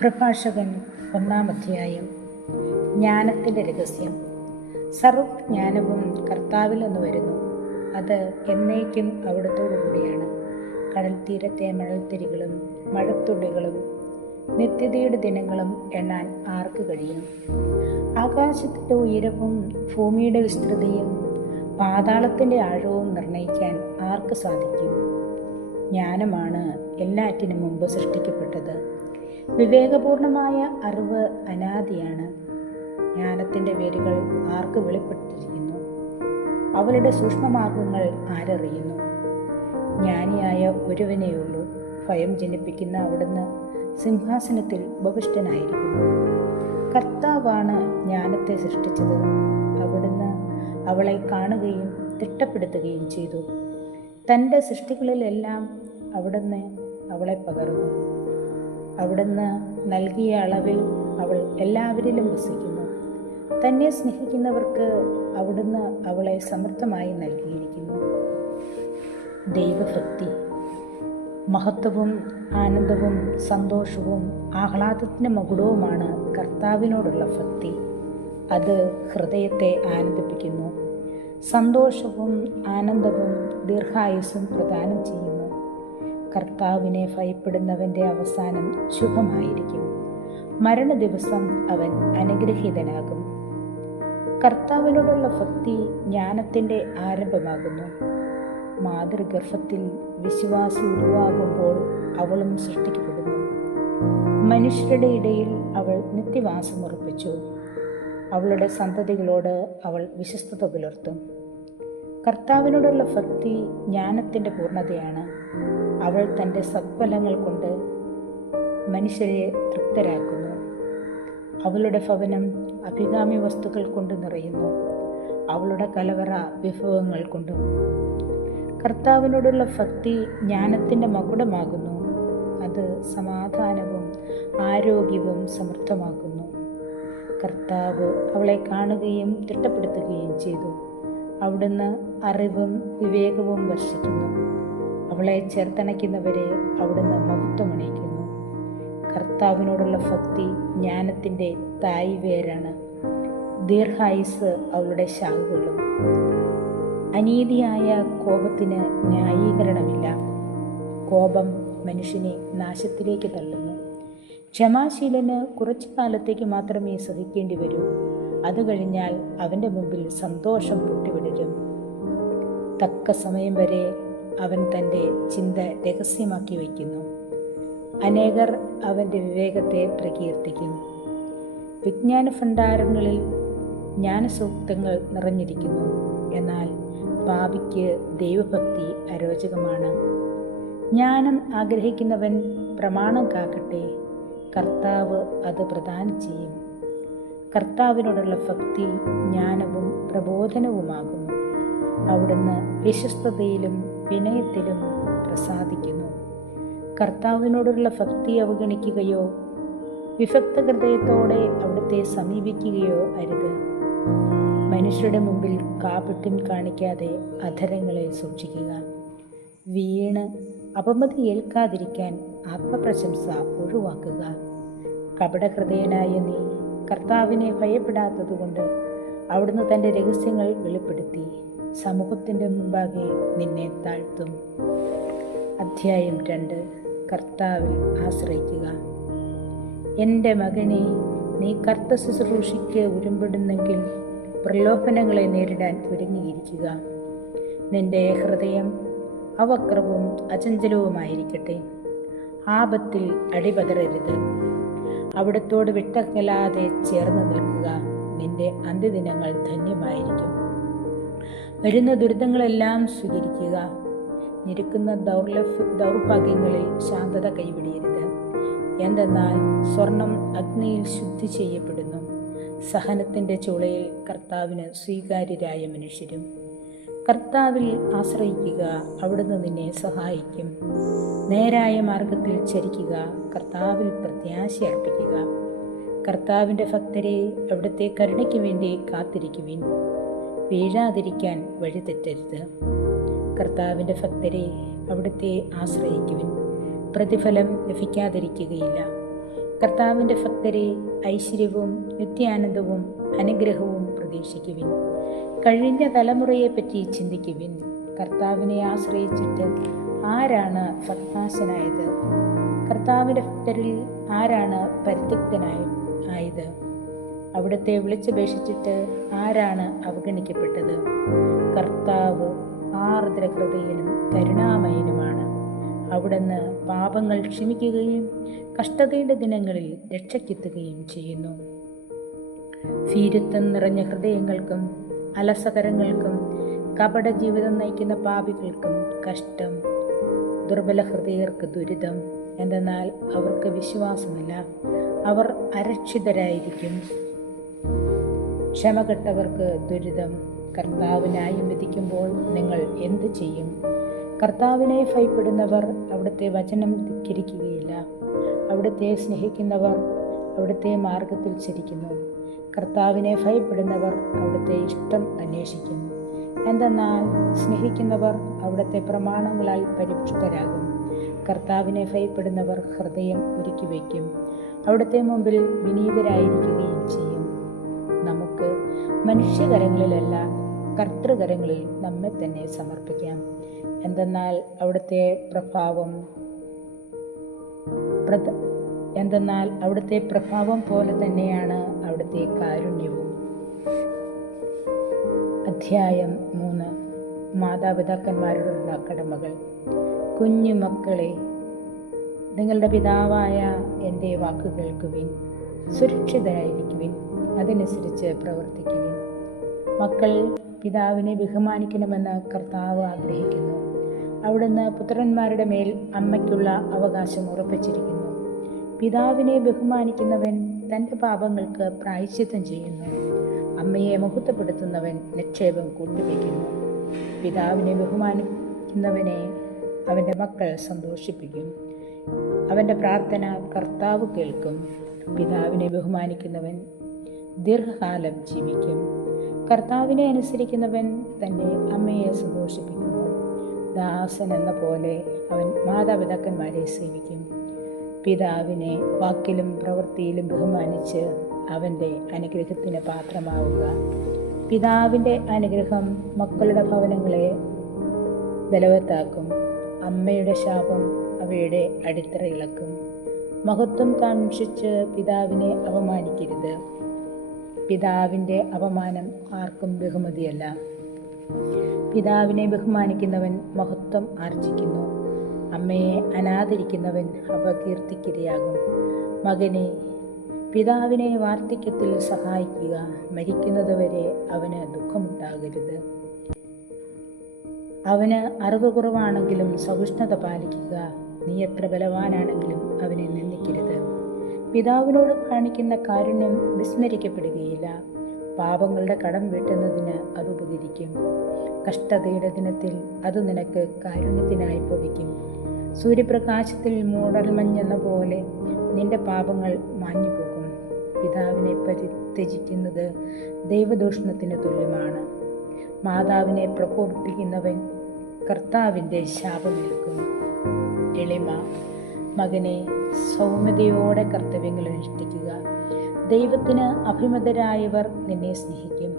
പ്രഭാഷകൻ 1-ാം അധ്യായം. ജ്ഞാനത്തിൻ്റെ രഹസ്യം. സർവജ്ഞാനവും കർത്താവിൽ നിന്ന് വരുന്നു. അത് എന്നേക്കും അവിടത്തോടു കൂടിയാണ്. കടൽ തീരത്തെ മണൽത്തിരികളും മഴത്തുള്ളികളും നിത്യതയുടെ ദിനങ്ങളും എണ്ണാൻ ആർക്ക് കഴിയും? ആകാശത്തിൻ്റെ ഉയരവും ഭൂമിയുടെ വിസ്തൃതിയും പാതാളത്തിൻ്റെ ആഴവും നിർണയിക്കാൻ ആർക്ക് സാധിക്കും? ജ്ഞാനമാണ് എല്ലാറ്റിനും മുമ്പ് സൃഷ്ടിക്കപ്പെട്ടത്. വിവേകപൂർണമായ അറിവ് അനാദിയാണ്. ജ്ഞാനത്തിൻ്റെ വേരുകൾ ആർക്ക് വെളിപ്പെട്ടിരിക്കുന്നു? അവളുടെ സൂക്ഷ്മമാർഗങ്ങൾ ആരറിയുന്നു? ജ്ഞാനിയായ ഒരുവനെയുള്ളൂ. ഭയം ജനിപ്പിക്കുന്ന അവിടുന്ന് സിംഹാസനത്തിൽ ഉപവിഷ്ടനായിരിക്കുന്നു. കർത്താവാണ് ജ്ഞാനത്തെ സൃഷ്ടിച്ചത്. അവിടുന്ന് അവളെ കാണുകയും തിട്ടപ്പെടുത്തുകയും ചെയ്തു. തൻ്റെ സൃഷ്ടികളിലെല്ലാം അവിടുന്ന് അവളെ പകർന്നു. അവിടുന്ന് നൽകിയ അളവിൽ അവൾ എല്ലാവരിലും വസിക്കുന്നു. തന്നെ സ്നേഹിക്കുന്നവർക്ക് അവിടുന്ന് അവളെ സമൃദ്ധമായി നൽകിയിരിക്കുന്നു. ദൈവഭക്തി. മഹത്വവും ആനന്ദവും സന്തോഷവും ആഹ്ലാദത്തിൻ്റെ മകുടവുമാണ് കർത്താവിനോടുള്ള ഭക്തി. അത് ഹൃദയത്തെ ആനന്ദിപ്പിക്കുന്നു. സന്തോഷവും ആനന്ദവും ദീർഘായുസ്സും പ്രദാനം ചെയ്യുന്നു. കർത്താവിനെ ഭയപ്പെടുന്നവൻ്റെ അവസാനം ശുഭമായിരിക്കും. മരണ ദിവസം അവൻ അനുഗ്രഹീതനാകും. കർത്താവിനോടുള്ള ഭക്തി ജ്ഞാനത്തിൻ്റെ ആരംഭമാകുന്നു. മാതൃഗർഭത്തിൽ വിശ്വാസി ഉരുവാകുമ്പോൾ അവളും സൃഷ്ടിക്കപ്പെടുന്നു. മനുഷ്യരുടെ ഇടയിൽ അവൾ നിത്യവാസം ഉറപ്പിച്ചു. അവളുടെ സന്തതികളോട് അവൾ വിശ്വസ്തത പുലർത്തും. കർത്താവിനോടുള്ള ഭക്തി ജ്ഞാനത്തിൻ്റെ പൂർണ്ണതയാണ്. അവൾ തൻ്റെ സത്ഫലങ്ങൾ കൊണ്ട് മനുഷ്യരെ തൃപ്തരാക്കുന്നു. അവളുടെ ഭവനം അഭികാമ്യ വസ്തുക്കൾ കൊണ്ട് നിറയുന്നു. അവളുടെ കലവറ വിഭവങ്ങൾ കൊണ്ടും. കർത്താവിനോടുള്ള ഭക്തി ജ്ഞാനത്തിൻ്റെ മകുടമാകുന്നു. അത് സമാധാനവും ആരോഗ്യവും സമൃദ്ധമാക്കുന്നു. കർത്താവ് അവളെ കാണുകയും തിട്ടപ്പെടുത്തുകയും ചെയ്തു. അവിടുന്ന് അറിവും വിവേകവും വർഷിക്കുന്നു. അവളെ ചേർത്തണയ്ക്കുന്നവരെ അവിടുന്ന് മഹത്വമണിയിക്കുന്നു. കർത്താവിനോടുള്ള ഭക്തി ജ്ഞാനത്തിൻ്റെ തായ് വേരാണ്. ദീർഘായുസ് അവളുടെ ശാഖകളും. അനീതിയായ കോപത്തിന് ന്യായീകരണമില്ല. കോപം മനുഷ്യനെ നാശത്തിലേക്ക് തള്ളുന്നു. ക്ഷമാശീലന് കുറച്ചു കാലത്തേക്ക് മാത്രമേ സഹിക്കേണ്ടി വരൂ. അത് കഴിഞ്ഞാൽ അവൻ്റെ മുമ്പിൽ സന്തോഷം പൊട്ടിവിടരും. തക്ക സമയം വരെ അവൻ തൻ്റെ ചിന്ത രഹസ്യമാക്കി വയ്ക്കുന്നു. അനേകർ അവൻ്റെ വിവേകത്തെ പ്രകീർത്തിക്കും. വിജ്ഞാന ഭണ്ഡാരങ്ങളിൽ ജ്ഞാനസൂക്തങ്ങൾ നിറഞ്ഞിരിക്കുന്നു. എന്നാൽ പാപിക്ക് ദൈവഭക്തി അരോചകമാണ്. ജ്ഞാനം ആഗ്രഹിക്കുന്നവൻ പ്രമാണം കാക്കട്ടെ. കർത്താവ് അത് പ്രദാനം ചെയ്യും. കർത്താവിനോടുള്ള ഭക്തി ജ്ഞാനവും പ്രബോധനവുമാകുന്നു. അവിടുന്ന് വിശ്വസ്തതയിലും വിനയത്തിലും പ്രസാദിക്കുന്നു. കർത്താവിനോടുള്ള ഭക്തി അവഗണിക്കുകയോ വിഭക്ത ഹൃദയത്തോടെ അവിടുത്തെ സമീപിക്കുകയോ അരുത്. മനുഷ്യരുടെ മുമ്പിൽ കാപട്യം കാണിക്കാതെ അധരങ്ങളെ സൂക്ഷിക്കുക. വീണ് അപമതി ഏൽക്കാതിരിക്കാൻ ആത്മപ്രശംസ ഒഴിവാക്കുക. കപടഹൃദയനായ നീ കർത്താവിനെ ഭയപ്പെടാത്തതുകൊണ്ട് അവിടുന്ന് തൻ്റെ രഹസ്യങ്ങൾ വെളിപ്പെടുത്തി സമൂഹത്തിൻ്റെ മുമ്പാകെ നിന്നെ താഴ്ത്തും. അധ്യായം 2. കർത്താവിൽ ആശ്രയിക്കുക. എൻ്റെ മകനെ, നീ കർത്ത ശുശ്രൂഷയ്ക്ക് ഉരുമ്പെടുന്നെങ്കിൽ പ്രലോഭനങ്ങളെ നേരിടാൻ ഒരുങ്ങിയിരിക്കുക. നിന്റെ ഹൃദയം അവക്രവും അചഞ്ചലവുമായിരിക്കട്ടെ. ആപത്തിൽ അടിപതറരുത്. അവിടത്തോട് വിട്ടകലാതെ ചേർന്ന് നിൽക്കുക. നിന്റെ അന്ത്യദിനങ്ങൾ ധന്യമായിരിക്കും. വരുന്ന ദുരിതങ്ങളെല്ലാം സ്വീകരിക്കുക. ഞെരുക്കുന്ന ദൗർഭാഗ്യങ്ങളിൽ ശാന്തത കൈവിടരുത്. എന്തെന്നാൽ സ്വർണം അഗ്നിയിൽ ശുദ്ധി ചെയ്യപ്പെടുന്നു. സഹനത്തിൻ്റെ ചുളയിൽ കർത്താവിന് സ്വീകാര്യരായ മനുഷ്യരും. കർത്താവിൽ ആശ്രയിക്കുക. അവിടുന്ന് നിന്നെ സഹായിക്കും. നേരായ മാർഗത്തിൽ ചരിക്കുക. കർത്താവിൽ പ്രത്യാശ അർപ്പിക്കുക. കർത്താവിൻ്റെ ഭക്തരെ, അവിടുത്തെ കരുണയ്ക്ക് വേണ്ടി കാത്തിരിക്കുവിൻ. വീഴാതിരിക്കാൻ വഴിതെറ്റരുത്. കർത്താവിൻ്റെ ഭക്തരെ, അവിടുത്തെ ആശ്രയിക്കുവിൻ. പ്രതിഫലം ലഭിക്കാതിരിക്കുകയില്ല. കർത്താവിൻ്റെ ഭക്തരെ, ഐശ്വര്യവും നിത്യാനന്ദവും അനുഗ്രഹവും പ്രതീക്ഷിക്കുവിൻ. കഴിഞ്ഞ തലമുറയെപ്പറ്റി ചിന്തിക്കുവിൻ. കർത്താവിനെ ആശ്രയിച്ചിട്ട് ആരാണ് ഭക്താശനായത്? കർത്താവിൻ്റെ ഭക്തരിൽ ആരാണ് പരിത്യക്തനായത്? അവിടുത്തെ വിളിച്ചപേക്ഷിച്ചിട്ട് ആരാണ് അവഗണിക്കപ്പെട്ടത്? കർത്താവ് ആർദ്രഹൃദയനും കരുണാമയനുമാണ്. അവിടുന്ന് പാപങ്ങൾ ക്ഷമിക്കുകയും കഷ്ടതയുടെ ദിനങ്ങളിൽ രക്ഷയ്ക്കെത്തുകയും ചെയ്യുന്നു. ഭീരുത്വം നിറഞ്ഞ ഹൃദയങ്ങൾക്കും അലസകരങ്ങൾക്കും കപട ജീവിതം നയിക്കുന്ന പാപികൾക്കും കഷ്ടം. ദുർബല ഹൃദയർക്ക് ദുരിതം. എന്തെന്നാൽ അവർക്ക് വിശ്വാസമില്ല, അവർ അരക്ഷിതരായിരിക്കും. ക്ഷമകെട്ടവർക്ക് ദുരിതം. കർത്താവ് ന്യായം വിധിക്കുമ്പോൾ നിങ്ങൾ എന്തു ചെയ്യും? കർത്താവിനെ ഭയപ്പെടുന്നവർ അവിടുത്തെ വചനം ധിക്കരിക്കുകയില്ല. അവിടുത്തെ സ്നേഹിക്കുന്നവർ അവിടുത്തെ മാർഗത്തിൽ ചരിക്കുന്നു. കർത്താവിനെ ഭയപ്പെടുന്നവർ അവിടുത്തെ ഇഷ്ടം അന്വേഷിക്കും. എന്തെന്നാൽ സ്നേഹിക്കുന്നവർ അവിടുത്തെ പ്രമാണങ്ങളാൽ പരിപുഷ്ടരാകും. കർത്താവിനെ ഭയപ്പെടുന്നവർ ഹൃദയം ഒരുക്കി വയ്ക്കും, അവിടുത്തെ മുമ്പിൽ വിനീതരായിരിക്കുകയും ചെയ്യും. നമുക്ക് മനുഷ്യകരങ്ങളിലല്ല, കർത്തൃകരങ്ങളിൽ നമ്മെ തന്നെ സമർപ്പിക്കാം. എന്തെന്നാൽ അവിടുത്തെ പ്രഭാവം പോലെ തന്നെയാണ് അവിടുത്തെ കാരുണ്യവും. അധ്യായം 3. മാതാപിതാക്കന്മാരോടുള്ള കടമകൾ. കുഞ്ഞുമക്കളെ, നിങ്ങളുടെ പിതാവായ എൻ്റെ വാക്ക് കേൾക്കുവിൻ. സുരക്ഷിതരായിരിക്കുവിൻ, അതനുസരിച്ച് പ്രവർത്തിക്കുവിൻ. മക്കൾ പിതാവിനെ ബഹുമാനിക്കണമെന്ന് കർത്താവ് ആഗ്രഹിക്കുന്നു. അവിടുന്ന് പുത്രന്മാരുടെ മേൽ അമ്മയ്ക്കുള്ള അവകാശം ഉറപ്പിച്ചിരിക്കുന്നു. പിതാവിനെ ബഹുമാനിക്കുന്നവൻ തൻ്റെ പാപങ്ങൾക്ക് പ്രായശ്ചിത്തം ചെയ്യുന്നു. അമ്മയെ മഹത്വപ്പെടുത്തുന്നവൻ നിക്ഷേപം കൂട്ടിവയ്ക്കുന്നു. പിതാവിനെ ബഹുമാനിക്കുന്നവനെ അവൻ്റെ മക്കൾ സന്തോഷിപ്പിക്കും. അവൻ്റെ പ്രാർത്ഥന കർത്താവ് കേൾക്കും. പിതാവിനെ ബഹുമാനിക്കുന്നവൻ ദീർഘകാലം ജീവിക്കും. കർത്താവിനെ അനുസരിക്കുന്നവൻ തൻ്റെ അമ്മയെ സന്തോഷിപ്പിക്കുന്നു. ദാസൻ എന്ന പോലെ അവൻ മാതാപിതാക്കന്മാരെ സേവിക്കും. പിതാവിനെ വാക്കിലും പ്രവൃത്തിയിലും ബഹുമാനിച്ച് അവൻ്റെ അനുഗ്രഹത്തിന് പാത്രമാവുക. പിതാവിൻ്റെ അനുഗ്രഹം മക്കളുടെ ഭവനങ്ങളെ ബലവത്താക്കും. അമ്മയുടെ ശാപം അവയുടെ അടിത്തറ ഇളക്കും. മഹത്വം കാക്ഷിച്ച് പിതാവിനെ അപമാനിക്കരുത്. പിതാവിൻ്റെ അപമാനം ആർക്കും ബഹുമതിയല്ല. പിതാവിനെ ബഹുമാനിക്കുന്നവൻ മഹത്വം ആർജിക്കുന്നു. അമ്മയെ അനാദരിക്കുന്നവൻ അപകീർത്തിക്കിരയാകും. മകനെ, പിതാവിനെ വാർദ്ധക്യത്തിൽ സഹായിക്കുക. മരിക്കുന്നതുവരെ അവന് ദുഃഖമുണ്ടാകരുത്. അവന് അറിവ് കുറവാണെങ്കിലും സഹിഷ്ണുത പാലിക്കുക. നീ എത്ര ബലവാനാണെങ്കിലും അവനെ നിന്ദിക്കരുത്. പിതാവിനോട് കാണിക്കുന്ന കാരുണ്യം വിസ്മരിക്കപ്പെടുകയില്ല. പാപങ്ങളുടെ കടം വീട്ടുന്നതിന് അത് ഉപകരിക്കും. കഷ്ടതയുടെ ദിനത്തിൽ അത് നിനക്ക് കാരുണ്യത്തിനായി ഭവിക്കും. സൂര്യപ്രകാശത്തിൽ മൂടൽമഞ്ഞെന്ന പോലെ നിന്റെ പാപങ്ങൾ മാഞ്ഞുപോകും. പിതാവിനെ പരിത്യജിക്കുന്നത് ദൈവദൂഷണത്തിന് തുല്യമാണ്. മാതാവിനെ പ്രകോപിപ്പിക്കുന്നവൻ കർത്താവിൻ്റെ ശാപമേൽക്കും. എളിമ. മകനെ, സൗമ്യതയോടെ കർത്തവ്യങ്ങൾ അനുഷ്ഠിക്കുക. ദൈവത്തിന് അഭിമതരായവർ നിന്നെ സ്നേഹിക്കും.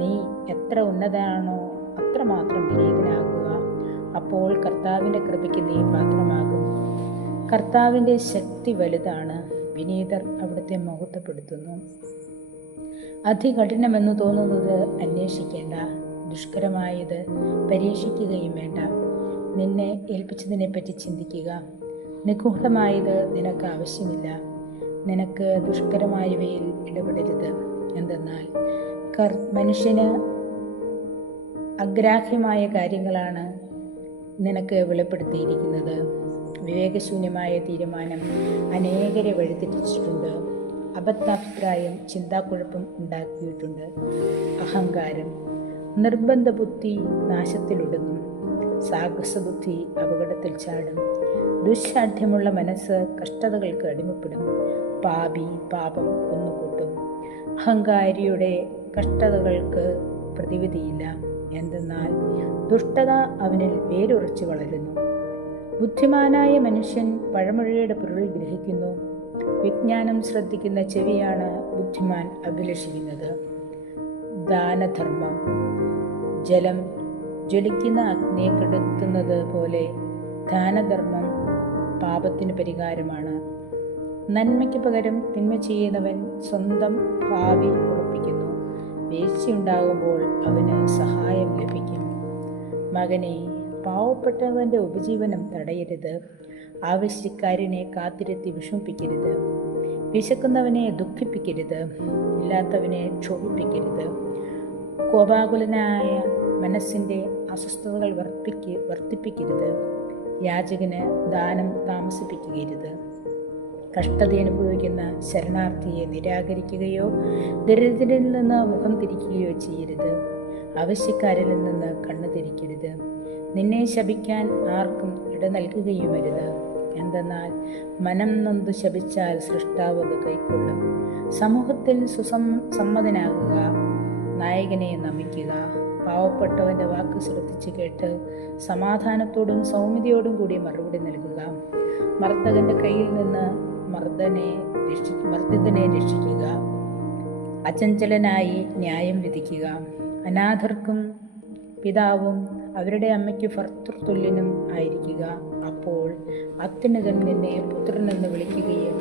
നീ എത്ര ഉന്നതനാണോ അത്രമാത്രം വിനീതനാകുക. അപ്പോൾ കർത്താവിൻ്റെ കൃപയ്ക്ക് നീ പാത്രമാകും. കർത്താവിൻ്റെ ശക്തി വലുതാണ്. വിനീതർ അവിടുത്തെ മഹത്വപ്പെടുത്തുന്നു. അതികഠിനമെന്ന് തോന്നുന്നത് അന്വേഷിക്കേണ്ട. ദുഷ്കരമായത് പരീക്ഷിക്കുകയും വേണ്ട. നിന്നെ ഏൽപ്പിച്ചതിനെപ്പറ്റി ചിന്തിക്കുക. നിഗൂഢമായത് നിനക്ക് ആവശ്യമില്ല. നിനക്ക് ദുഷ്കരമായവയിൽ ഇടപെടരുത്. എന്തെന്നാൽ മനുഷ്യന് അഗ്രാഹ്യമായ കാര്യങ്ങളാണ് നിനക്ക് വെളിപ്പെടുത്തിയിരിക്കുന്നത്. വിവേകശൂന്യമായ തീരുമാനം അനേകരെ വഴിതെറ്റിച്ചിട്ടുണ്ട്. അബദ്ധാഭിപ്രായം ചിന്താക്കുഴപ്പം ഉണ്ടാക്കിയിട്ടുണ്ട്. അഹങ്കാരം, നിർബന്ധ ബുദ്ധി നാശത്തിലൊടുങ്ങും. സാഹസബുദ്ധി അപകടത്തിൽ ചാടും. ദുശ്ശാഠ്യമുള്ള മനസ്സ് കഷ്ടതകൾക്ക് അടിമപ്പെടും. പാപി പാപം ഒന്നുകൂട്ടും. അഹങ്കാരിയുടെ കഷ്ടതകൾക്ക് പ്രതിവിധിയില്ല. എന്തെന്നാൽ ദുഷ്ടത അവനിൽ വേരുറച്ചു വളരുന്നു. ബുദ്ധിമാനായ മനുഷ്യൻ പഴമൊഴിയുടെ പൊരുൾ ഗ്രഹിക്കുന്നു. വിജ്ഞാനം ശ്രദ്ധിക്കുന്ന ചെവിയാണ് ബുദ്ധിമാൻ അഭിലഷിക്കുന്നത്. ദാനധർമ്മം. ജലം ജ്വലിക്കുന്ന അഗ്നിയെ കെടുത്തുന്നത് പോലെ ദാനധർമ്മം പാപത്തിന് പരിഹാരമാണ്. നന്മയ്ക്ക് പകരം തിന്മ ചെയ്യുന്നവൻ സ്വന്തം ഭാവി ഉറപ്പിക്കുന്നു. വീഴ്ചയുണ്ടാകുമ്പോൾ അവന് സഹായം ലഭിക്കും. മകനെ, പാവപ്പെട്ടവൻ്റെ ഉപജീവനം തടയരുത്. ആവശ്യക്കാരനെ കാത്തിരുത്തി വിഷമിപ്പിക്കരുത്. വിശക്കുന്നവനെ ദുഃഖിപ്പിക്കരുത്. ഇല്ലാത്തവനെ ക്ഷോഭിപ്പിക്കരുത്. കോപാകുലനായ മനസ്സിൻ്റെ അസ്വസ്ഥതകൾ വർദ്ധിപ്പിക്കരുത്. യാചകന് ദാനം താമസിപ്പിക്കരുത്. കഷ്ടത അനുഭവിക്കുന്ന ശരണാർത്ഥിയെ നിരാകരിക്കുകയോ ദരിദ്രരിൽ നിന്ന് മുഖം തിരിക്കുകയോ ചെയ്യരുത്. ആവശ്യക്കാരിൽ നിന്ന് കണ്ണു തിരിക്കരുത്. നിന്നെ ശപിക്കാൻ ആർക്കും ഇട നൽകുകയുമരുത്. എന്തെന്നാൽ മനം നൊന്തു ശപിച്ചാൽ സൃഷ്ടാവ് അത് കൈക്കൊള്ളും. സമൂഹത്തിൽ സമ്മതനാകുക. നായകനെ നമിക്കുക. പാവപ്പെട്ടവൻ്റെ വാക്ക് ശ്രദ്ധിച്ച് കേട്ട് സമാധാനത്തോടും സൗമ്യതയോടും കൂടി മറുപടി നൽകുക. മർദ്ദകൻ്റെ കയ്യിൽ നിന്ന് മർദ്ദിതനെ രക്ഷിക്കുക. അചഞ്ചലനായി ന്യായം വിധിക്കുക. അനാഥർക്കും പിതാവും അവരുടെ അമ്മയ്ക്ക് ഭർത്തൃതുല്യനും ആയിരിക്കുക. അപ്പോൾ അത്യുന്നതൻ നിന്നെ പുത്രനെന്ന് വിളിക്കുകയും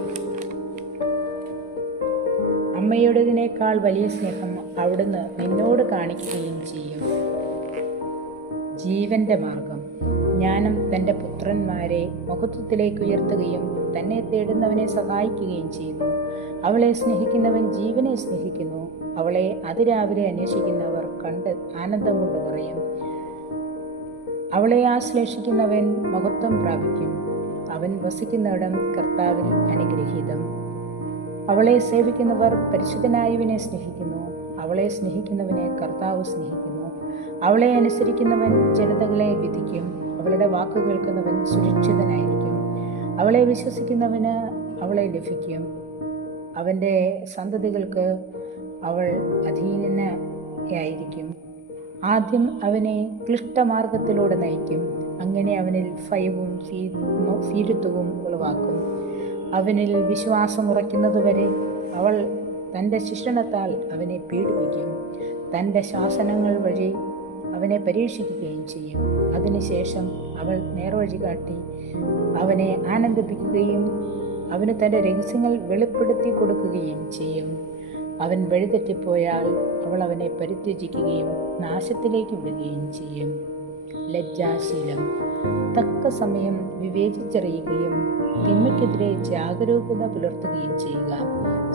അമ്മയുടേതിനേക്കാൾ വലിയ സ്നേഹം അവിടുന്ന് നിന്നോട് കാണിക്കുകയും ചെയ്യും. ജീവന്റെ മാർഗം. ജ്ഞാനം തൻ്റെ പുത്രന്മാരെ മഹത്വത്തിലേക്ക് ഉയർത്തുകയും തന്നെ തേടുന്നവനെ സഹായിക്കുകയും ചെയ്യുന്നു. അവളെ സ്നേഹിക്കുന്നവൻ ജീവനെ സ്നേഹിക്കുന്നു. അവളെ അതിരാവിലെ അന്വേഷിക്കുന്നവർ കണ്ട് ആനന്ദം കൊണ്ട് പറയും. അവളെ ആശ്ലേഷിക്കുന്നവൻ മഹത്വം പ്രാപിക്കും. അവൻ വസിക്കുന്നിടം കർത്താവിൽ അനുഗ്രഹീതം. അവളെ സേവിക്കുന്നവർ പരിശുദ്ധനായവനെ സ്നേഹിക്കുന്നു. അവളെ സ്നേഹിക്കുന്നവനെ കർത്താവ് സ്നേഹിക്കുന്നു. അവളെ അനുസരിക്കുന്നവൻ ജനതകളെ വിധിക്കും. അവളുടെ വാക്ക് കേൾക്കുന്നവൻ സുരക്ഷിതനായിരിക്കും. അവളെ വിശ്വസിക്കുന്നവന് അവളെ ലഭിക്കും. അവൻ്റെ സന്തതികൾക്ക് അവൾ അധീനയായിരിക്കും. ആദ്യം അവനെ ക്ലിഷ്ടമാർഗത്തിലൂടെ നയിക്കും. അങ്ങനെ അവനിൽ ഭയവും ഭീരുത്വവും ഉളവാക്കും. അവനിൽ വിശ്വാസം ഉറയ്ക്കുന്നതുവരെ അവൾ തൻ്റെ ശിക്ഷണത്താൽ അവനെ പീഡിപ്പിക്കും. തൻ്റെ ശാസനങ്ങൾ വഴി അവനെ പരീക്ഷിക്കുകയും ചെയ്യും. അതിനുശേഷം അവൾ നേർവഴി കാട്ടി അവനെ ആനന്ദിപ്പിക്കുകയും അവന് തൻ്റെ രഹസ്യങ്ങൾ വെളിപ്പെടുത്തി കൊടുക്കുകയും ചെയ്യും. അവൻ വഴിതെറ്റിപ്പോയാൽ അവൾ അവനെ പരിത്യജിക്കുകയും നാശത്തിലേക്ക് വിടുകയും ചെയ്യും. ലജ്ജാശീലം. തക്ക സമയം വിവേചിച്ചറിയുകയും തിന്മയ്ക്കെതിരെ ജാഗരൂകത പുലർത്തുകയും ചെയ്യുക.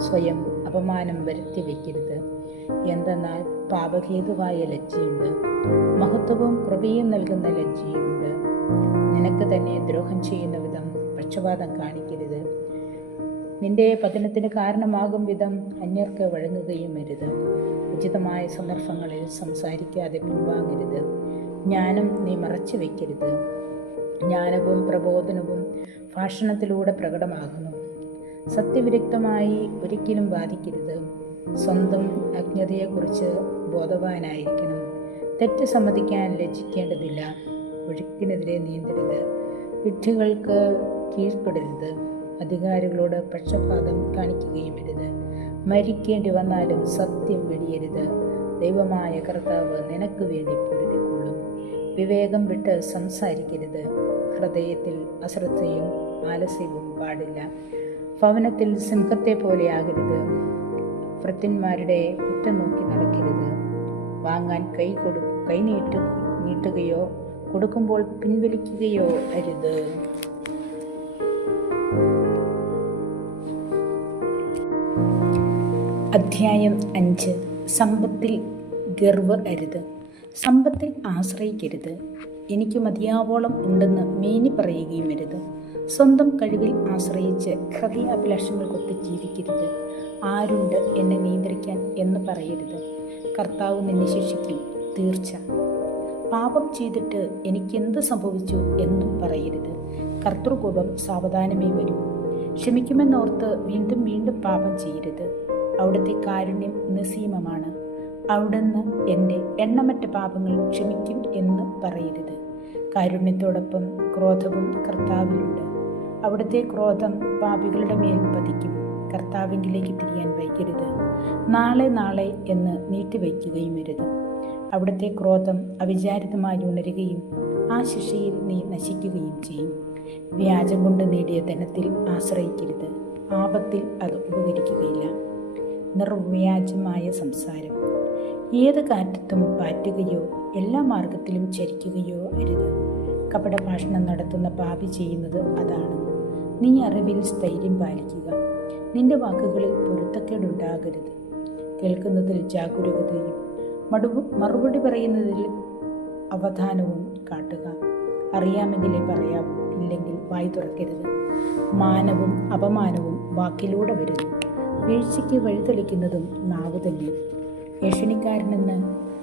സ്വയം അപമാനം വരുത്തി വയ്ക്കരുത്. എന്തെന്നാൽ പാപഹേതുവായ ലജ്ജയുണ്ട്, മഹത്വവും കൃപയും നൽകുന്ന ലജ്ജയുണ്ട്. നിനക്ക് തന്നെ ദ്രോഹം ചെയ്യുന്ന വിധം പക്ഷപാതം കാണിക്കരുത്. നിന്റെ പതനത്തിന് കാരണമാകും വിധം അന്യർക്ക് വഴങ്ങുകയും അരുത്. ഉചിതമായ സന്ദർഭങ്ങളിൽ സംസാരിക്കാതെ പിൻവാങ്ങരുത്. ജ്ഞാനം നീ മറച്ചു വയ്ക്കരുത്. ജ്ഞാനവും പ്രബോധനവും ഭാഷണത്തിലൂടെ പ്രകടമാകുന്നു. സത്യവിരുദ്ധമായി ഒരിക്കലും വാദിക്കരുത്. സ്വന്തം അജ്ഞതയെക്കുറിച്ച് ബോധവാനായിരിക്കണം. തെറ്റ് സമ്മതിക്കാൻ ലജ്ജിക്കേണ്ടതില്ല. ഒഴുക്കിനെതിരെ നീന്തരുത്. വിഡ്ഢികൾക്ക് കീഴ്പ്പെടരുത്. അധികാരികളോട് പക്ഷപാതം കാണിക്കുകയും അരുത്. മരിക്കേണ്ടി വന്നാലും സത്യം വെടിയരുത്. ദൈവമായ കർത്താവ് നിനക്ക് വേണ്ടി പൊരുതിക്കൊള്ളും. വിവേകം വിട്ട് സംസാരിക്കരുത്. ഹൃദയത്തിൽ അശ്രദ്ധയും ആലസ്യവും പാടില്ല. ഭവനത്തിൽ സിംഹത്തെ പോലെയാകരുത്. ഭൃത്യന്മാരുടെ കുറ്റം നോക്കി നടക്കരുത്. വാങ്ങാൻ കൈ നീട്ടുകയോ കൊടുക്കുമ്പോൾ പിൻവലിക്കുകയോ അരുത്. അധ്യായം 5. സമ്പത്തിൽ ഗർവ് അരുത്. സമ്പത്തിൽ ആശ്രയിക്കരുത്. എനിക്ക് മതിയാവോളം ഉണ്ടെന്ന് മേനി പറയുകയും അരുത്. സ്വന്തം കഴിവിൽ ആശ്രയിച്ച് ഹൃദയാഭിലാഷങ്ങൾക്കൊത്ത് ജീവിക്കരുത്. ആരുണ്ട് എന്നെ നിയന്ത്രിക്കാൻ എന്ന് പറയരുത്. കർത്താവ് നിന്നെ ശിക്ഷിക്കും, തീർച്ച. പാപം ചെയ്തിട്ട് എനിക്കെന്ത് സംഭവിച്ചു എന്നും പറയരുത്. കർത്തൃകോപം സാവധാനമേ വരൂ. ക്ഷമിക്കുമെന്നോർത്ത് വീണ്ടും വീണ്ടും പാപം ചെയ്യരുത്. അവിടുത്തെ കാരുണ്യം നിസ്സീമമാണ്. അവിടുന്ന് എൻ്റെ എണ്ണമറ്റ പാപങ്ങൾ ക്ഷമിക്കും എന്ന് പറയരുത്. കാരുണ്യത്തോടൊപ്പം ക്രോധവും കർത്താവിലുണ്ട്. അവിടുത്തെ ക്രോധം പാപികളുടെ മേൽ പതിക്കും. കർത്താവിങ്കിലേക്ക് തിരിയാൻ വൈകരുത്. നാളെ നാളെ എന്ന് നീട്ടിവയ്ക്കുകയും അരുത്. അവിടുത്തെ ക്രോധം അവിചാരിതമായി ഉണരുകയും ആ ശിക്ഷയിൽ നീ നശിക്കുകയും ചെയ്യും. വ്യാജം കൊണ്ട് നേടിയ ധനത്തിൽ ആശ്രയിക്കരുത്. ആപത്തിൽ അത് ഉപകരിക്കുകയില്ല. നിർവ്യാജമായ സംസാരം. ഏത് കാറ്റത്തും പാറ്റുകയോ എല്ലാ മാർഗത്തിലും ചരിക്കുകയോ അരുത്. കപടഭാഷണം നടത്തുന്ന പാപി ചെയ്യുന്നത് അതാണ്. നീ അറിവിൽ സ്ഥൈര്യം പാലിക്കുക. നിന്റെ വാക്കുകളിൽ പൊരുത്തക്കേടുണ്ടാകരുത്. കേൾക്കുന്നതിൽ ജാഗരൂകതയും മറുപടി പറയുന്നതിൽ അവധാനവും കാട്ടുക. അറിയാമെങ്കിലേ പറയാവൂ, ഇല്ലെങ്കിൽ വായി തുറക്കരുത്. മാനവും അപമാനവും വാക്കിലൂടെ വരുന്നു. വീഴ്ചയ്ക്ക് വഴിതെളിക്കുന്നതും നാവ് തന്നെ. ഏഷണിക്കാരനെന്ന്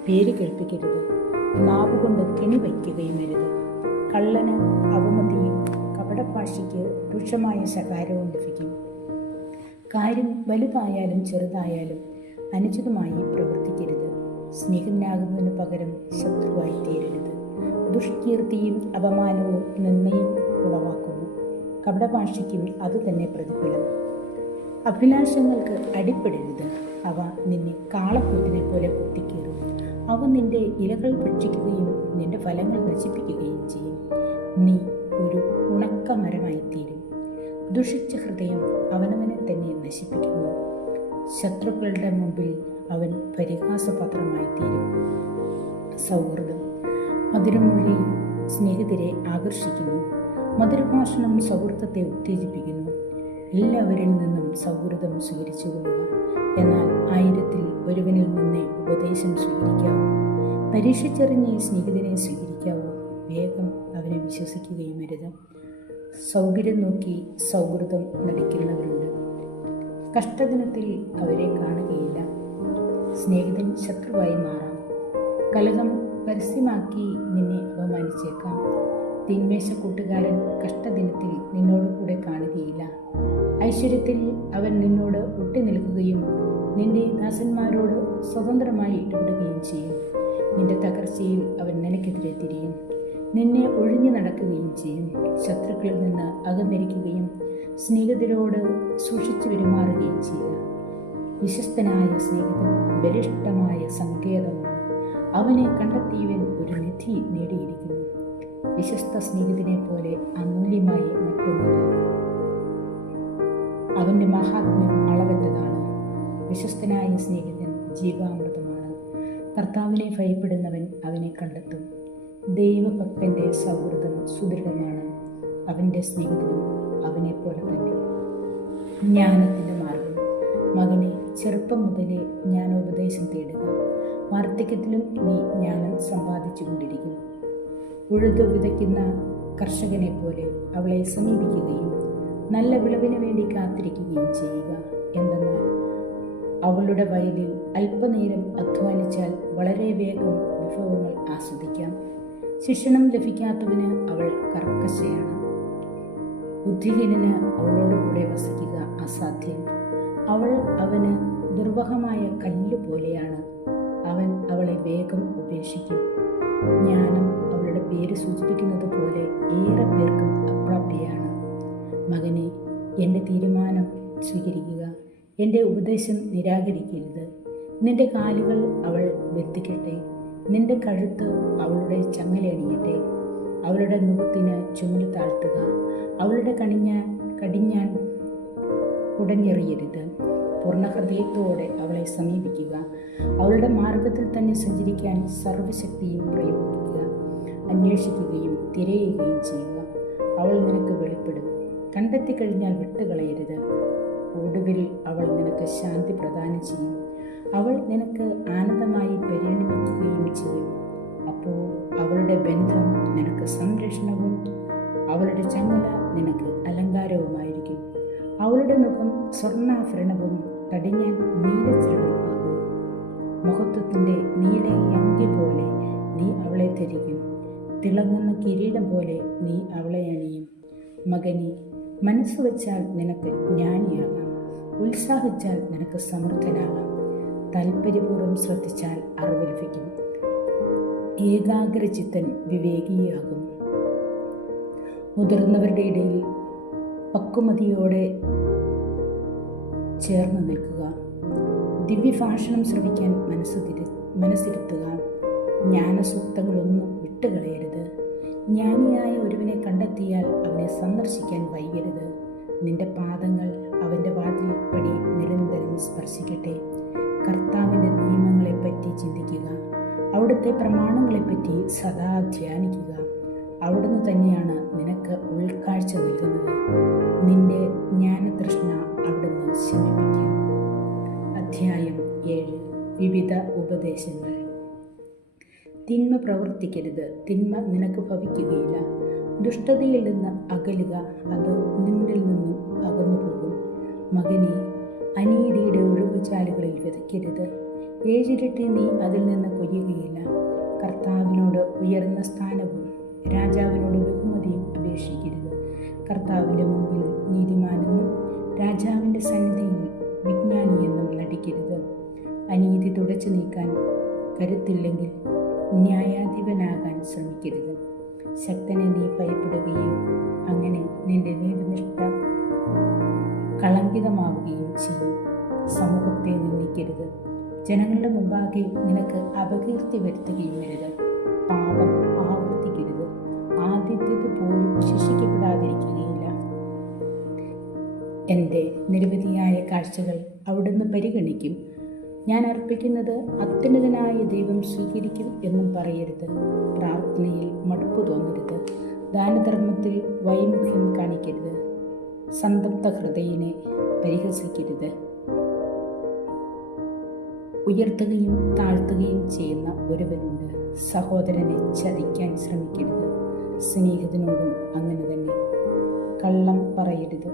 പേര് കേൾപ്പിക്കരുത്. നാവുകൊണ്ട് കെണി വയ്ക്കുകയും അരുത്. കള്ളന് അവമതിയും കപടഭാഷയ്ക്ക് തുച്ഛമായ ശകാരവും ലഭിക്കും. കാര്യം വലുതായാലും ചെറുതായാലും അനുചിതമായി പ്രവർത്തിക്കരുത്. സ്നേഹിതനാകുന്നതിന് പകരം ശത്രുവായി തീരരുത്. ദുഷ്കീർത്തിയും അപമാനവും നിന്നയും ഉളവാക്കുന്നു. കപടഭാഷയ്ക്കും അതുതന്നെ പ്രതിഫലം. അഭിലാഷങ്ങൾക്ക് അടിപ്പെടരുത്. അവ നിന്നെ കാളക്കൂട്ടിനെ പോലെ കുത്തിക്കീറും. അവ നിന്റെ ഇലകൾ ഭക്ഷിക്കുകയും നിന്റെ ഫലങ്ങൾ നശിപ്പിക്കുകയും ചെയ്യും. നീ ഒരു ഉണക്ക മരമായി തീരും. ദുഷിച്ച ഹൃദയം അവനവനെ തന്നെ നശിപ്പിക്കുന്നു. ശത്രുക്കളുടെ മുമ്പിൽ അവൻ പരിഹാസപാത്രമായി തീരും. സൗഹൃദം. മധുരമൊഴി സ്നേഹിതരെ ആകർഷിക്കുന്നു. മധുരഭാഷണം സൗഹൃദത്തെ ഉത്തേജിപ്പിക്കുന്നു. എല്ലാവരിൽ നിന്നും സൗഹൃദം സ്വീകരിച്ചുകൊള്ളുക. എന്നാൽ 1000-ൽ ഒരുവനിൽ നിന്നേ ഉപദേശം സ്വീകരിക്കാവൂ. പരീക്ഷിച്ചറിഞ്ഞ് സ്നേഹിതനെ സ്വീകരിക്കാവൂ. വേഗം അവനെ വിശ്വസിക്കുകയും അരുത്. സൗകര്യം നോക്കി സൗഹൃദം നടിക്കുന്നവരുണ്ട്. കഷ്ടദിനത്തിൽ അവരെ കാണുകയില്ല. സ്നേഹിതൻ ശത്രുവായി മാറാം. കലഹം പരസ്യമാക്കി നിന്നെ അപമാനിച്ചേക്കാം. തിന്മേശ കൂട്ടുകാരൻ കഷ്ടദിനത്തിൽ നിന്നോട് കൂടെ കാണുകയില്ല. ഐശ്വര്യത്തിൽ അവൻ നിന്നോട് ഒട്ടി നിൽക്കുകയും നിന്റെ ദാസന്മാരോട് സ്വതന്ത്രമായി ഇടപെടുകയും ചെയ്യും. നിന്റെ തകർച്ചയിൽ അവൻ നിനക്കെതിരെ തിരിയും. നിന്നെ ഒഴിഞ്ഞു നടക്കുകയും ചെയ്യും. ശത്രുക്കളിൽ നിന്ന് അകന്നിരിക്കുകയും സ്നേഹിതരോട് സൂക്ഷിച്ചു പെരുമാറുകയും ചെയ്യുക. വിശ്വസ്തനായ സ്നേഹിതൻ ബലിഷ്ഠമായ സങ്കേതമാണ്. അവനെ കണ്ടെത്തിയവൻ ഒരു നിധി നേടിയിരിക്കുന്നു. വിശ്വസ്ത സ്നേഹിതനെ പോലെ അമൂല്യമായി മറ്റൊന്നില്ല. അവൻ്റെ മഹാത്മ്യം അളവറ്റതാണ്. വിശ്വസ്തനായ സ്നേഹിതൻ ജീവാമൃതമാണ്. കർത്താവിനെ ഭയപ്പെടുന്നവൻ അവനെ കണ്ടെത്തും. ദൈവഭക്തൻ്റെ സൗഹൃദം സുദൃഢമാണ്. അവൻ്റെ സ്നേഹിതനും അവനെപ്പോലെ തന്നെ. ജ്ഞാനത്തിൻ്റെ മാർഗം. മകനെ, ചെറുപ്പം മുതലേ ജ്ഞാനോപദേശം തേടുക. വാർദ്ധക്യത്തിലും നീ ജ്ഞാനം സമ്പാദിച്ചു കൊണ്ടിരിക്കും. ഉഴുതു വിതയ്ക്കുന്ന കർഷകനെ പോലെ അവളെ സമീപിക്കുകയും നല്ല വിളവിന് വേണ്ടി കാത്തിരിക്കുകയും ചെയ്യുക. എന്തെന്നാൽ അവളുടെ വയലിൽ അല്പനേരം അധ്വാനിച്ചാൽ വളരെ വേഗം വിഭവങ്ങൾ ആസ്വദിക്കാം. ശിക്ഷണം ലഭിക്കാത്തവന് അവൾ കർക്കശയാണ്. ബുദ്ധിഹീനന് അവളോടുകൂടെ വസിക്കുക അസാധ്യം. അവൾ അവന് ദുർവഹമായ കല്ല് പോലെയാണ്. അവൻ അവളെ വേഗം ഉപേക്ഷിക്കും. ജ്ഞാനം അവളുടെ പേര് സൂചിപ്പിക്കുന്നത് പോലെ ഏറെ പേർക്കും അപ്രാപ്തിയാണ്. മകനെ, എൻ്റെ തീരുമാനം സ്വീകരിക്കുക. എൻ്റെ ഉപദേശം നിരാകരിക്കരുത്. നിന്റെ കാലുകൾ അവൾ ബന്ധിക്കട്ടെ. നിന്റെ കഴുത്ത് അവളുടെ ചങ്ങലണിയട്ടെ. അവളുടെ മുഖത്തിന് ചുമൽ താഴ്ത്തുക. അവളുടെ കടിഞ്ഞാൻ കുടഞ്ഞെറിയരുത്. പൂർണ്ണഹൃദയത്തോടെ അവളെ സമീപിക്കുക. അവളുടെ മാർഗത്തിൽ തന്നെ സഞ്ചരിക്കാൻ സർവശക്തിയും പ്രയോഗിക്കുക. അന്വേഷിക്കുകയും തിരയുകയും ചെയ്യുക. അവൾ നിനക്ക് വെളിപ്പെടും. കണ്ടെത്തിക്കഴിഞ്ഞാൽ വിട്ടുകളയരുത്. ഒടുവിൽ അവൾ നിനക്ക് ശാന്തി പ്രദാനം ചെയ്യും. അവൾ നിനക്ക് ആനന്ദമായി പരിണമിക്കുകയും ചെയ്യും. അപ്പോൾ അവളുടെ ബന്ധം നിനക്ക് സംരക്ഷണവും അവളുടെ ചങ്ങല നിനക്ക് അലങ്കാരവുമായിരിക്കും. അവളുടെ മുഖം സ്വർണ്ണാഭരണവും കടിഞ്ഞാൻ നീലച്ചിരടും ആകും. മഹത്വത്തിൻ്റെ നീലയങ്കി പോലെ നീ അവളെ ധരിക്കും. തിളങ്ങുന്ന കിരീടം പോലെ നീ അവളെ അണിയും. മകനെ, മനസ്സ് വച്ചാൽ നിനക്ക് ജ്ഞാനിയാകാം. ഉത്സാഹിച്ചാൽ നിനക്ക് സമർത്ഥനാകാം. താൽപര്യപൂർവ്വം ശ്രദ്ധിച്ചാൽ അറിവ് ലഭിക്കും. ഏകാഗ്രചിത്തൻ വിവേകിയാകും. മുതിർന്നവരുടെ ഇടയിൽ പക്വമതിയോടെ ചേർന്ന് നിൽക്കുക. ദിവ്യഭാഷണം ശ്രവിക്കാൻ മനസ്സിരുത്തുക. ജ്ഞാനസൂക്തങ്ങളൊന്നും വിട്ടുകളയരുത്. ജ്ഞാനിയായ ഒരുവനെ കണ്ടെത്തിയാൽ അവനെ സന്ദർശിക്കാൻ വൈകരുത്. നിന്റെ പാദങ്ങൾ അവൻ്റെ വാതിൽപ്പടി നിരന്തരം സ്പർശിക്കട്ടെ. കർത്താവിൻ്റെ നിയമങ്ങളെപ്പറ്റി ചിന്തിക്കുക. അവിടുത്തെ പ്രമാണങ്ങളെപ്പറ്റി സദാ ധ്യാനിക്കുക. അവിടുന്ന് തന്നെയാണ് നിനക്ക് ഉൾക്കാഴ്ച നൽകുന്നത്. നിന്റെ ജ്ഞാനതൃഷ്ണ അവിടുന്ന് ശമിപ്പിക്കും. അധ്യായം 7. വിവിധ ഉപദേശങ്ങൾ. തിന്മ പ്രവർത്തിക്കരുത്, തിന്മ നിനക്ക് ഭവിക്കുകയില്ല. ദുഷ്ടതയിൽ നിന്ന് അകലുക, അത് നിന്നിൽ നിന്നും അകന്നുപോകും. മകനെ, അനീതിയുടെ ഒഴിവുചാലുകളിൽ വിതയ്ക്കരുത്. 7 ഇരട്ടി നീ അതിൽ നിന്ന് കൊയ്യുകയില്ല. കർത്താവിനോട് ഉയർന്ന സ്ഥാനവും രാജാവിനോട് ബഹുമതിയും അപേക്ഷിക്കരുത്. കർത്താവിൻ്റെ മുമ്പിൽ നീതിമാനെന്നും രാജാവിൻ്റെ സന്നിധിയിൽ വിജ്ഞാനിയെന്നും നടിക്കരുത്. അനീതി തുടച്ചു നീക്കാൻ കരുത്തില്ലെങ്കിൽ ന്യായാധിപനാകാൻ ശ്രമിക്കരുത്. ശക്തനെ നീ ഭയപ്പെടുകയും അങ്ങനെ നിന്റെ നീതിനിഷ്ഠ കളങ്കിതമാവുകയും ചെയ്യും. സമൂഹത്തെ നിന്ദിക്കരുത്. ജനങ്ങളുടെ മുമ്പാകെ നിനക്ക് അപകീർത്തി വരുത്തുകയും വരുത്. പാപം ആവർത്തിക്കരുത്. ആദ്യത്തേത് പോലും ശിക്ഷിക്കപ്പെടാതിരിക്കുകയില്ല. എൻ്റെ നിരവധിയായ കാഴ്ചകൾ അവിടുന്ന് പരിഗണിക്കും. ഞാൻ അർപ്പിക്കുന്നത് അത്യുന്നതനായ ദൈവം സ്വീകരിക്കും എന്നും പറയരുത്. പ്രാർത്ഥനയിൽ മടുപ്പ് തോന്നരുത്. ദാനധർമ്മത്തിൽ വൈമുഖ്യം കാണിക്കരുത്. സന്തപ്ത ഹൃദയനെ പരിഹസിക്കരുത്. ഉയർത്തുകയും താഴ്ത്തുകയും ചെയ്യുന്ന ഒരുവനുണ്ട്. സഹോദരനെ ചതിക്കാൻ ശ്രമിക്കരുത്. സ്നേഹിതനോടും അങ്ങനെ തന്നെ. കള്ളം പറയരുത്.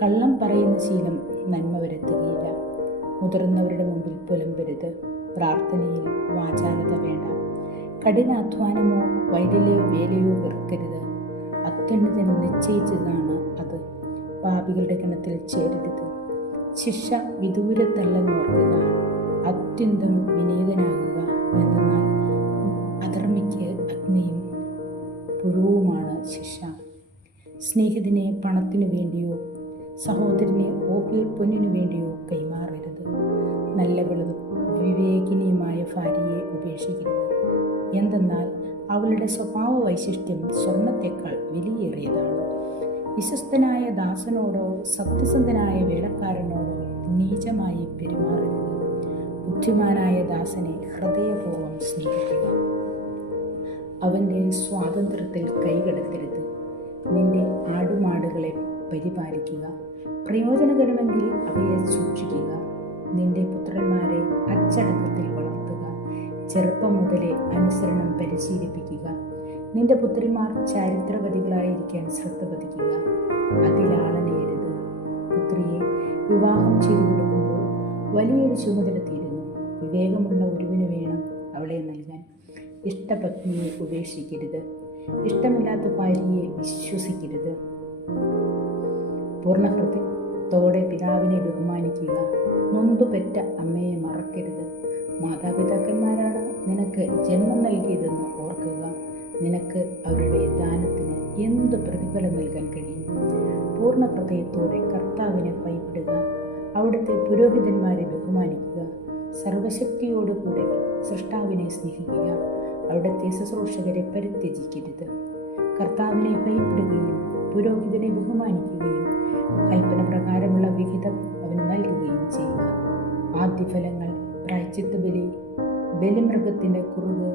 കള്ളം പറയുന്ന ശീലം നന്മ വരുത്തുകയില്ല. മുതിർന്നവരുടെ മുമ്പിൽ പുലമ്പരുത്. പ്രാർത്ഥനയിൽ വാചാലത വേണ്ട. കഠിനാധ്വാനമോ വൈരലോ വേലയോ വെറുക്കരുത്. അത്യുന്നതൻ നിശ്ചയിച്ചതാണ് അത്. പാപികളുടെ ഗണത്തിൽ ചേരരുത്. ശിക്ഷ വിദൂരത്തല്ലെന്ന് ഓർക്കുക. അത്യന്തം വിനീതനാകുക. എന്തെന്നാൽ അധർമ്മിക്ക് അഗ്നിയും പുഴുവുമാണ് ശിക്ഷ. സ്നേഹിതനെ പണത്തിനു വേണ്ടിയോ സഹോദരനെ ഓഹീർ പൊന്നിനു വേണ്ടിയോ കൈമാറരുത്. നല്ലവളും വിവേകിനിയുമായ ഭാര്യയെ ഉപേക്ഷിക്കരുത്. എന്തെന്നാൽ അവളുടെ സ്വഭാവ വൈശിഷ്ട്യം സ്വർണത്തേക്കാൾ വിലയേറിയതാണ്. വിശ്വസ്തനായ ദാസനോടോ സത്യസന്ധനായ വേലക്കാരനോടോ നീചമായി പെരുമാറരുത്. ബുദ്ധിമാനായ ദാസനെ ഹൃദയപൂർവ്വം സ്നേഹിക്കുക. അവൻ്റെ സ്വാതന്ത്ര്യത്തിൽ കൈകടത്തരുത്. നിന്റെ ആടുമാടുകളെ പരിപാലിക്കുക. പ്രയോജനകരമെങ്കിൽ അവയെ സൂക്ഷിക്കുക. നിന്റെ പുത്രന്മാരെ അച്ചടക്കത്തിൽ വളർത്തുക. ചെറുപ്പം മുതലേ അനുസരണം പരിശീലിപ്പിക്കുക. നിന്റെ പുത്രിമാർ ചാരിത്രവതികളായിരിക്കാൻ ശ്രദ്ധ പതിക്കുക. അതിലാളനയരുത്. പുത്രിയെ വിവാഹം ചെയ്തു കൊടുക്കുമ്പോൾ വലിയൊരു ചുമതല തീരുന്നു. വിവേകമുള്ള ഒരുവിന് വേണം അവളെ നൽകാൻ. ഇഷ്ടപത്നിയെ ഉപേക്ഷിക്കരുത്. ഇഷ്ടമില്ലാത്ത ഭാര്യയെ വിശ്വസിക്കരുത്. പൂർണ്ണഹൃദയത്തോടെ പിതാവിനെ ബഹുമാനിക്കുക. നൊന്തുപെറ്റ അമ്മയെ മറക്കരുത്. മാതാപിതാക്കന്മാരാണ് നിനക്ക് ജന്മം നൽകിയതെന്ന് ഓർക്കുക. നിനക്ക് അവരുടെ ദാനത്തിന് എന്ത് പ്രതിഫലം നൽകാൻ കഴിയും? പൂർണ്ണ ഹൃദയത്തോടെ കർത്താവിനെ ഭയപ്പെടുക. അവിടുത്തെ പുരോഹിതന്മാരെ ബഹുമാനിക്കുക. സർവശക്തിയോടുകൂടെ സൃഷ്ടാവിനെ സ്നേഹിക്കുക. അവിടുത്തെ ശുശ്രൂഷകരെ പരിത്യജിക്കരുത്. കർത്താവിനെ ഭയപ്പെടുകയും പുരോഹിതനെ ബഹുമാനിക്കുകയും കൽപ്പന പ്രകാരമുള്ള വിഹിതം അവന് നൽകുകയും ചെയ്യുക. ആദ്യഫലങ്ങൾ, പ്രായശ്ചിത്തബലി, ബലിമൃഗത്തിൻ്റെ കുറുക്,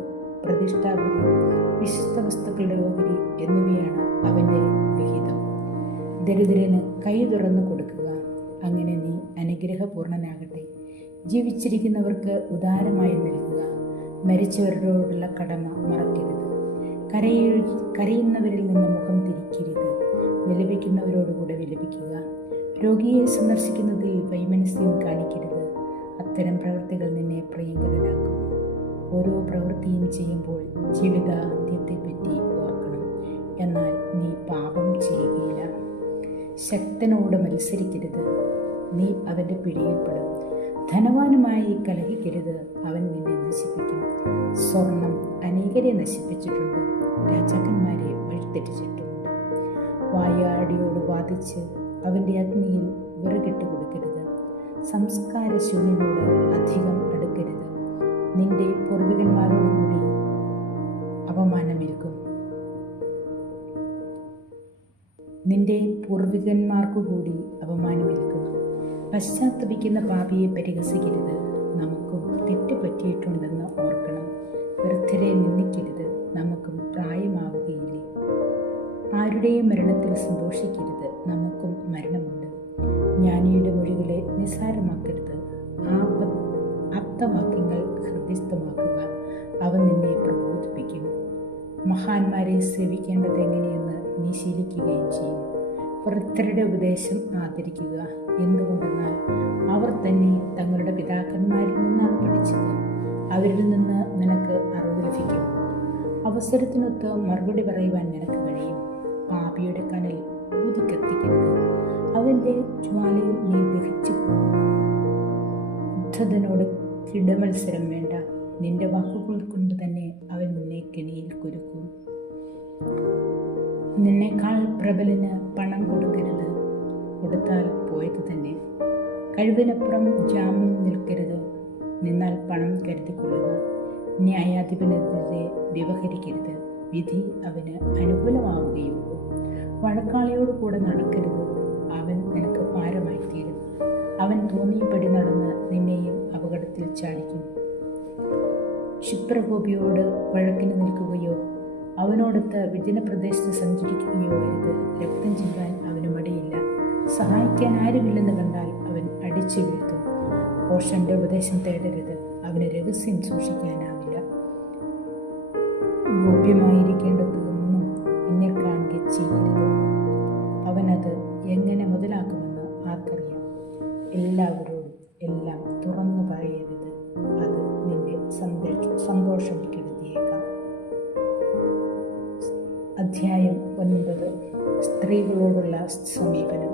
പ്രതിഷ്ഠാബലി, വിശുദ്ധ വസ്തുക്കളുടെ ഓഹരി എന്നിവയാണ് അവൻ്റെ വിഹിതം. ദരിദ്രന് കൈ തുറന്നു കൊടുക്കുക. അങ്ങനെ നീ അനുഗ്രഹപൂർണനാകട്ടെ. ജീവിച്ചിരിക്കുന്നവർക്ക് ഉദാരമായി നൽകുക. മരിച്ചവരോടുള്ള കടമ മറക്കരുത്. കരയുന്നവരിൽ നിന്ന് മുഖം തിരിക്കരുത്. വിലപിക്കുന്നവരോടുകൂടെ വിലപിക്കുക. രോഗിയെ സന്ദർശിക്കുന്നതിൽ വൈമനസ്യം കാണിക്കരുത്. അത്തരം പ്രവൃത്തികൾ നിന്നെ പ്രിയങ്കരനാക്കും. ഓരോ പ്രവൃത്തിയും ചെയ്യുമ്പോൾ ജീവിതാന്ത്യത്തെപ്പറ്റി ഓർക്കണം. എന്നാൽ നീ പാപം ചെയ്യുകയില്ല. ശക്തനോട് മത്സരിക്കരുത്. നീ അവൻ്റെ പിടിയിൽപ്പെടും. ധനവാനുമായി കലഹിക്കരുത്. അവൻ നിന്നെ നശിപ്പിക്കും. സ്വർണം അനേകരെ നശിപ്പിച്ചിട്ടുണ്ട്. രാജാക്കന്മാരെ വഴിതെറ്റിച്ചിട്ടുണ്ട്. വായാടിയോട് വാദിച്ച് അവൻ്റെ അഗ്നിയിൽ വിറകിട്ട് കൊടുക്കരുത്. സംസ്കാരശൂന്യനോട് അധികം അടുക്കരുത്. നിന്റെ പൂർവികന്മാരോടുകൂടി അപമാനമേൽക്കും. പശ്ചാത്തപിക്കുന്ന പാപിയെ പരിഹസിക്കരുത്. നമുക്കും തെറ്റ് പറ്റിയിട്ടുണ്ടെന്ന് ഓർക്കണം. വൃദ്ധരെ നിന്ദിക്കരുത്. നമുക്കും പ്രായമാവുകയില്ലേ. ആരുടെയും മരണത്തിൽ സന്തോഷിക്കരുത്. നമുക്കും മരണമുണ്ട്. ജ്ഞാനിയുടെ മൊഴികളെ നിസ്സാരമാക്കരുത്. ആപ്തവാക്യങ്ങൾ ഹൃദയസ്ഥമാക്കുക. അവ നിന്നെ പ്രബോധിപ്പിക്കും. മഹാന്മാരെ സേവിക്കേണ്ടത് എങ്ങനെയെന്ന് നീ ശീലിക്കുകയും ചെയ്യും. വൃദ്ധരുടെ ഉപദേശം ആദരിക്കുക. എന്തുകൊണ്ടെന്നാൽ അവർ തന്നെ തങ്ങളുടെ പിതാക്കന്മാരിൽ നിന്നാണ് പഠിച്ചത്. അവരിൽ നിന്ന് നിനക്ക് അറിവ് ലഭിക്കും. അവസരത്തിനൊത്ത് മറുപടി പറയുവാൻ നിനക്ക് കഴിയും. പാപിയുടെ കനൽ ഊതി കത്തിക്കരുത്. അവൻ്റെ ജ്വാലയിൽ നീ ദഹിച്ചു പോകും. ഉദ്ധതനോട് കിടമത്സരം വേണ്ട. നിന്റെ വാക്കുകൾ കൊണ്ട് തന്നെ അവൻ നിന്നെ കെണിയിൽ കുരുക്കും. നിന്നേക്കാൾ പ്രബലന് പണം കൊടുക്കരുത്. കൊടുത്താൽ പോയത് തന്നെ. കഴിവിനപ്പുറം ജാമ്യം നിൽക്കരുത്. നിന്നാൽ പണം കരുതിക്കൊള്ളുക. ന്യായാധിപനെതിരെ വ്യവഹരിക്കരുത്. വിധി അവന് അനുകൂലമാവുകയുള്ളൂ. വഴക്കാളിയോട് കൂടെ നടക്കരുത്. അവൻ നിനക്ക് ഭാരമായി തീരും. അവൻ തോന്നിയപടി നടന്ന് നിന്നെയും അപകടത്തിൽ ചാടിക്കും. ക്ഷിപ്രകോപിയോട് വഴക്കിന് നിൽക്കുകയോ അവനോടൊത്ത് വിജനപ്രദേശത്ത് സഞ്ചരിക്കുകയോ അരുത്. രക്തം ചിന്താൻ അവന് മടിയില്ല. സഹായിക്കാൻ ആരുമില്ലെന്ന് കണ്ടാൽ അവൻ അടിച്ചു വീഴ്ത്തും. ഭോഷന്റെ ഉപദേശം തേടരുത്. അവന് രഹസ്യം സൂക്ഷിക്കാനാവില്ല. ഗോപ്യമായിരിക്കേണ്ടതൊന്നും അന്യർ കാണുക ചെയ്യരുത്. അവനത് എങ്ങനെ മുതലാക്കുമെന്ന് ആർക്കറിയാം. എല്ലാവരോടും എല്ലാം തുറന്നു പറയരുത്. അത് നിന്റെ സന്തോഷം കെടുത്തിയേക്കാം. അധ്യായം 9. സ്ത്രീകളോടുള്ള സമീപനം.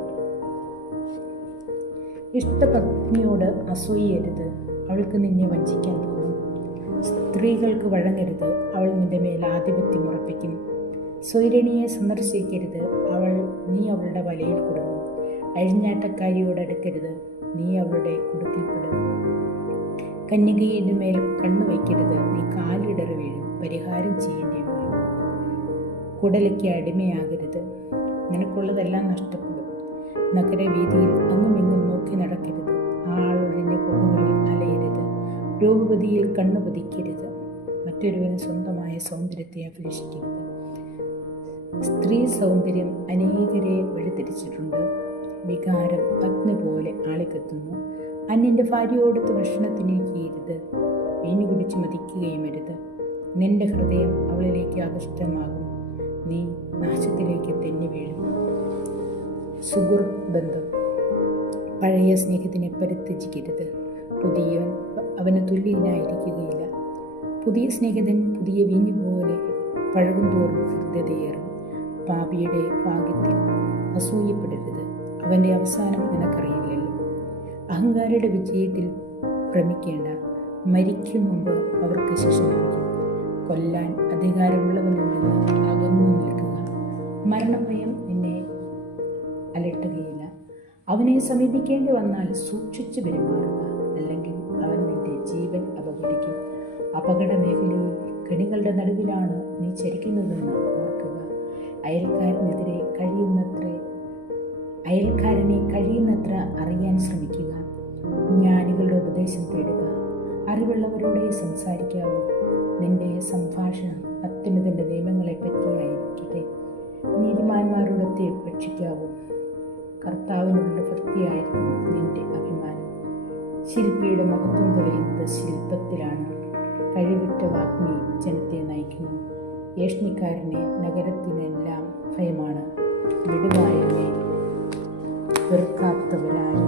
ഇഷ്ടപത്നിയോട് അസൂയരുത്. അവൾക്ക് നിന്നെ വഞ്ചിക്കാൻ തോന്നും. സ്ത്രീകൾക്ക് വഴങ്ങരുത്. അവൾ നിന്റെ മേൽ ആധിപത്യം ഉറപ്പിക്കും. സ്വൈരണിയെ സന്ദർശിക്കരുത്. നീ അവളുടെ വലയിൽ കുടുങ്ങും. അഴിഞ്ഞാട്ടക്കാരിയോട് അടുക്കരുത്. നീ അവളുടെ കുടുക്കിൽപ്പെടും. കന്യകയുടെ മേൽ കണ്ണുവയ്ക്കരുത്. നീ കാലിടറി വീഴും. പരിഹാരം ചെയ്യേണ്ടി വരും. കുടലയ്ക്ക് അടിമയാകരുത്. നിനക്കുള്ളതെല്ലാം നഷ്ടപ്പെടും. നഗരവീതിയിൽ അങ്ങുമിങ്ങും നോക്കി നടക്കരുത്. ആളൊഴിഞ്ഞ കോണുകളിൽ അലയരുത്. രൂപവതിയിൽ കണ്ണു പതിക്കരുത്. മറ്റൊരുവന് സ്വന്തമായ സൗന്ദര്യത്തെ അഭിലഷിക്കരുത്. സ്ത്രീ സൗന്ദര്യം അനേകരെ വഴിതിരിച്ചിട്ടുണ്ട്. വികാരം അഗ്നി പോലെ ആളിക്കത്തുന്നു. അന്യൻ്റെ ഭാര്യയോടൊത്ത് ഭക്ഷണത്തിനിരിക്കരുത്. വീഞ്ഞു കുടിച്ച് മതിക്കുകയും അരുത്. നിന്റെ ഹൃദയം അവളിലേക്ക് ആകൃഷ്ടമാകും. നീ നാശത്തിലേക്ക് തെന്നി വീഴും. സുഹൃത്ത് ബന്ധം. പഴയ സ്നേഹത്തിനെ പരിത്യജിക്കരുത്. പുതിയവൻ അവന് തുല്യനായിരിക്കുകയില്ല. പുതിയ സ്നേഹിതൻ പുതിയ വീഞ്ഞു പോലെ പഴകും തോറും ഹൃദ്യതയേറും. പാപിയുടെ ഭാഗ്യത്തിൽ അസൂയപ്പെടരുത്. അവൻ്റെ അവസാനം നിനക്കറിയില്ലല്ലോ. അഹങ്കാരിയുടെ വിജയത്തിൽ ഭ്രമിക്കേണ്ട. മരിക്കും മുമ്പ് അവർക്ക് ശിക്ഷ ലഭിക്കും. കൊല്ലാൻ അധികാരമുള്ളവനിൽ നിന്ന് അകന്നു നിൽക്കുക. മരണഭയം നിന്നെ അലട്ടുകയില്ല. അവനെ സമീപിക്കേണ്ടി വന്നാൽ സൂക്ഷിച്ചു പെരുമാറുക. അല്ലെങ്കിൽ അവൻ നിന്റെ ജീവൻ അപകരിക്കും. അപകട മേഖലയിൽ കെണികളുടെ നടുവിലാണ് നീ ചരിക്കുന്നതെന്ന് ഓർക്കുക. അയൽക്കാരനെ കഴിയുന്നത്ര അറിയാൻ ശ്രമിക്കുക. ജ്ഞാനികളുടെ ഉപദേശം തേടുക. അറിവുള്ളവരോടെ സംസാരിക്കാവൂ. നിന്റെ സംഭാഷണം അത്യുന്നതൻ്റെ നിയമങ്ങളെ പറ്റിയായിരിക്കട്ടെ. നീതിമാന്മാരോടൊത്തെ ഭക്ഷിക്കാവൂ. കർത്താവിനുള്ള ഭക്തിയായിരിക്കും നിന്റെ അഭിമാനം. ശില്പിയുടെ മഹത്വം തെളിയുന്നത് ശില്പത്തിലാണ്. കഴിവുറ്റ വാഗ്മി ജനത്തെ നയിക്കുന്നു. ഏഷ്ണിക്കാരനെ നഗരത്തിനെല്ലാം ഭയമാണ്. വിടുവായനെ വെറുക്കാത്തവരായി